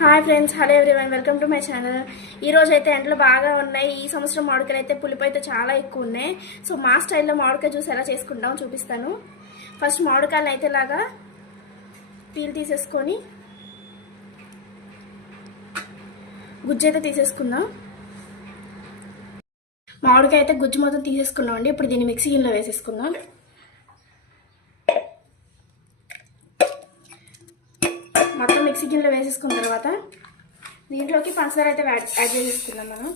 Hi friends, hello everyone, welcome to my channel. ఈ రోజు అయితే ఎండలు బాగా ఉన్నాయి. ఈ సంవత్సరం మామిడికాయలు అయితే పులుపు అయితే చాలా ఎక్కువ ఉన్నాయి. సో మా స్టైల్లో మామిడికాయ జ్యూస్ ఎలా చేసుకుంటామో చూపిస్తాను. ఫస్ట్ మామిడికాయలు అయితే ఇలాగా పీల్ తీసేసుకొని గుజ్జు అయితే తీసేసుకుందాం. మామిడికాయ అయితే గుజ్జు మొత్తం తీసేసుకున్నాం అండి. ఇప్పుడు దీన్ని మిక్సీ గిన్నెలో వేసేసుకుందాం. మొత్తం మిక్సీ గిన్నెలో వేసేసుకున్న తర్వాత దీంట్లోకి పంచదార అయితే యాడ్ చేసేసుకుందాం మనం.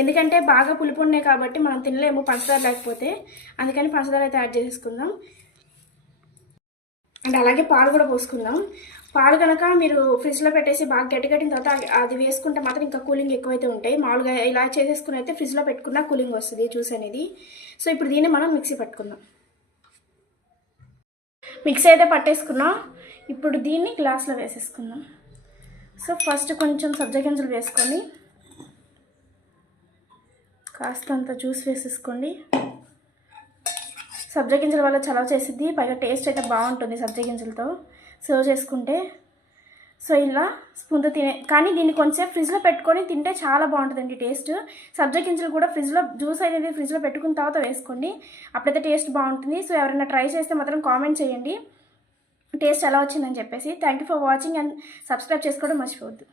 ఎందుకంటే బాగా పులుపు ఉన్నాయి కాబట్టి మనం తినలేము పంచదార లేకపోతే, అందుకని పంచదార అయితే యాడ్ చేసేసుకుందాం. అండ్ అలాగే పాలు కూడా పోసుకుందాం. పాలు కనుక మీరు ఫ్రిడ్జ్లో పెట్టేసి బాగా గట్టిగట్టిన తర్వాత అది వేసుకుంటే మాత్రం ఇంకా కూలింగ్ ఎక్కువైతే ఉంటాయి. మామూలుగా ఇలా చేసేసుకుని అయితే ఫ్రిడ్జ్లో పెట్టుకున్నా కూలింగ్ వస్తుంది జ్యూస్ అనేది. సో ఇప్పుడు దీన్ని మనం మిక్సీ పట్టుకుందాం. మిక్సీ అయితే పట్టేసుకున్నాం. ఇప్పుడు దీన్ని గ్లాస్లో వేసేసుకుందాం. సో ఫస్ట్ కొంచెం సబ్జా గింజలు వేసుకొని కాస్తంత జ్యూస్ వేసేసుకోండి. సబ్జా గింజల వల్ల చలవ చేసిద్ది, పైగా టేస్ట్ అయితే బాగుంటుంది సబ్జా గింజలతో సర్వ్ చేసుకుంటే. సో ఇలా స్పూన్తో కానీ దీన్ని కొంచెం ఫ్రిడ్జ్లో పెట్టుకొని తింటే చాలా బాగుంటుందండి టేస్ట్. సబ్జా గింజలు కూడా ఫ్రిడ్జ్లో జ్యూస్ అనేది ఫ్రిడ్జ్లో పెట్టుకున్న తర్వాత వేసుకోండి, అప్పుడైతే టేస్ట్ బాగుంటుంది. సో ఎవరైనా ట్రై చేస్తే మాత్రం కామెంట్ చేయండి టేస్ట్ ఎలా వచ్చిందని చెప్పేసి. Thank you for watching and subscribe చేసుకోవడం మర్చిపోవద్దు.